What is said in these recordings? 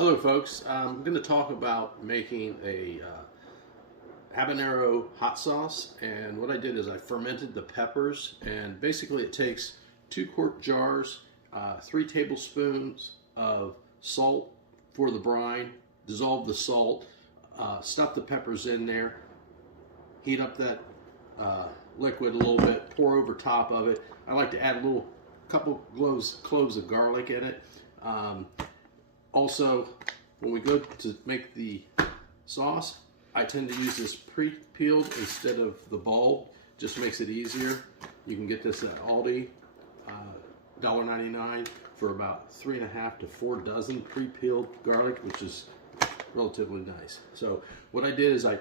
Hello folks, I'm going to talk about making a habanero hot sauce, and what I did is I fermented the peppers, and basically it takes 2-quart jars, 3 tablespoons of salt for the brine, dissolve the salt, stuff the peppers in there, heat up that liquid a little bit, pour over top of it. I like to add a couple cloves of garlic in it. Also, when we go to make the sauce, I tend to use this pre-peeled instead of the bulb. Just makes it easier. You can get this at Aldi, $1.99 for about 3.5 to 4 dozen pre-peeled garlic, which is relatively nice. So what I did is I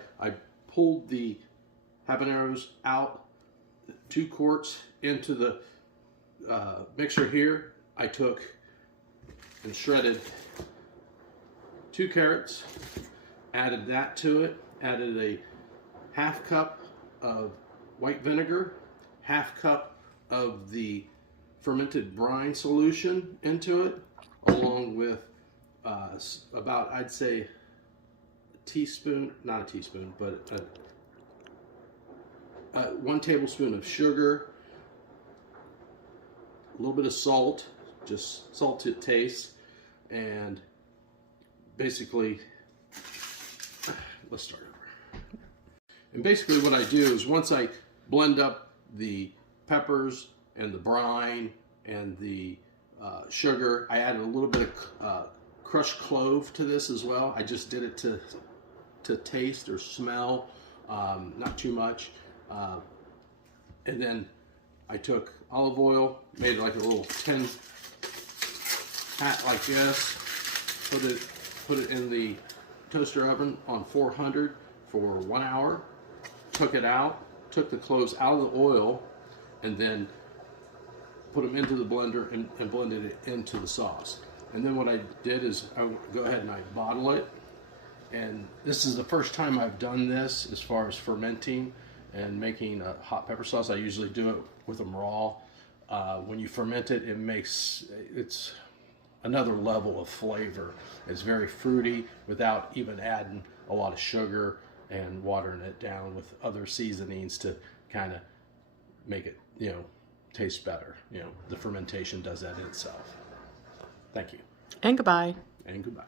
pulled the habaneros out, 2 quarts into the mixer here. I took and shredded 2 carrots, added that to it, added a 1/2 cup of white vinegar, 1/2 cup of the fermented brine solution into it, along with about, I'd say, a teaspoon, not a teaspoon, but 1 tablespoon of sugar, a little bit of salt, just salt to taste, and basically, let's start over. And basically what I do is once I blend up the peppers and the brine and the sugar, I added a little bit of crushed clove to this as well. I just did it to taste or smell, not too much. And then I took olive oil, made it like a little tin hat like this, put it in the toaster oven on 400 for 1 hour, took it out, took the cloves out of the oil, and then put them into the blender and blended it into the sauce. And then what I did is I go ahead and I bottle it, and this is the first time I've done this as far as fermenting and making a hot pepper sauce. I usually do it with them raw. When you ferment it, it's another level of flavor. It's very fruity without even adding a lot of sugar and watering it down with other seasonings to kind of make it, taste better. The fermentation does that in itself. Thank you. And goodbye. And goodbye.